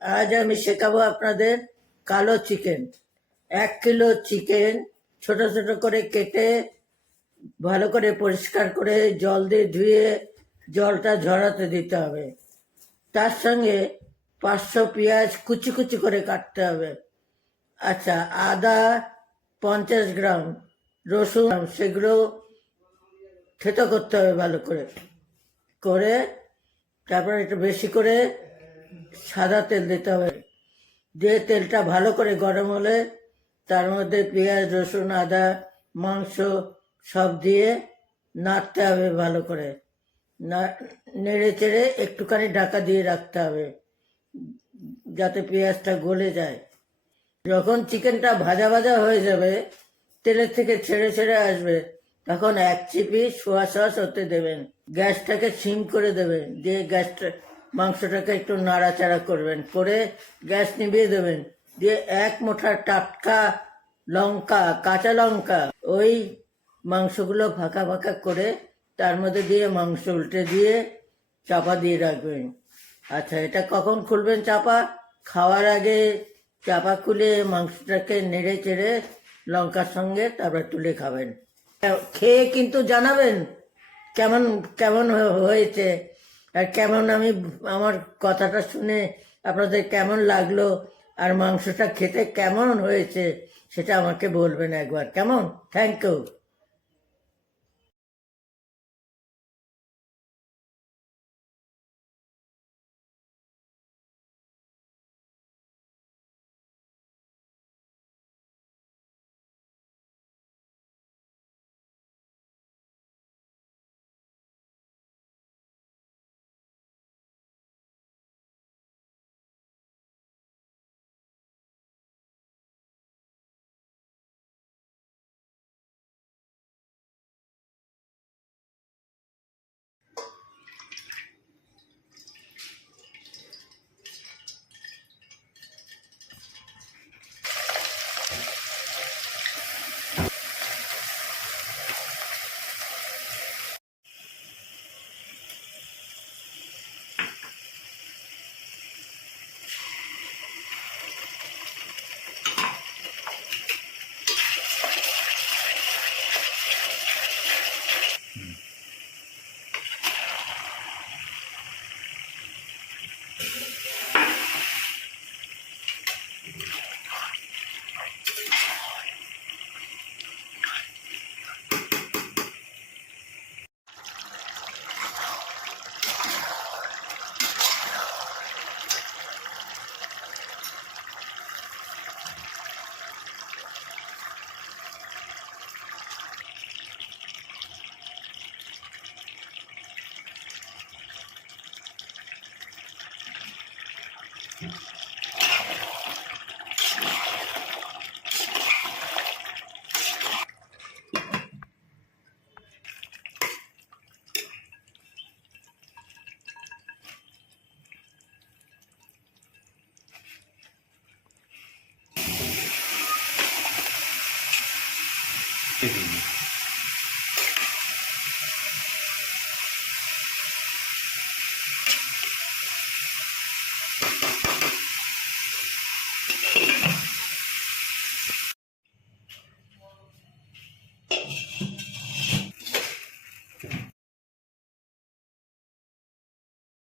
আজ আমি শেখাবো আপনাদের কালো চিকেন। 1 কিলো চিকেন ছোট ছোট করে কেটে ভালো করে পরিষ্কার করে জল দিয়ে ধুয়ে জলটা ঝরাতে দিতে হবে। তার সঙ্গে 500 পেঁয়াজ কুচি কুচি করে কাটতে হবে। আচ্ছা, আদা 50 গ্রাম, রসুন সেগুলো থেতো করতে হবে ভালো করে করে তারপরে একটু বেশি করে সাদা তেল দিতে হবে। দিয়ে তেলটা ভালো করে গরম হলে তার মধ্যে পেঁয়াজ, রসুন, আদা, মাংস সব দিয়ে নাড়তে হবে ভালো করে। নেড়ে চেড়ে একটুখানি ঢাকা দিয়ে রাখতে হবে যাতে পেঁয়াজটা গলে যায়। যখন চিকেনটা ভাজা ভাজা হয়ে যাবে, তেলের থেকে ছেড়ে ছেড়ে আসবে, তখন 1 চিপি সোয়া সস ওতে দেবেন। গ্যাসটাকে সিম করে দেবেন, দিয়ে মাংসটাকে একটু নাড়াচাড়া করবেন, করে গ্যাস নিভিয়ে দেবেন। দিয়ে 1 মুঠা টাটকা লঙ্কা, কাঁচা লঙ্কা ওই মাংসগুলো ফাঁকা ফাঁকা করে তার মধ্যে দিয়ে মাংস উল্টে দিয়ে চাপা দিয়ে রাখবেন। আচ্ছা, এটা কখন খুলবেন চাপা? খাওয়ার আগে চাপা খুলে মাংসটাকে নেড়ে চেড়ে লঙ্কার সঙ্গে তারপর তুলে খাবেন। খেয়ে কিন্তু জানাবেন কেমন কেমন হয়েছে, আর কেমন আমার কথাটা শুনে আপনাদের কেমন লাগলো, আর মাংসটা খেতে কেমন হয়েছে সেটা আমাকে বলবেন একবার, কেমন? Thank you.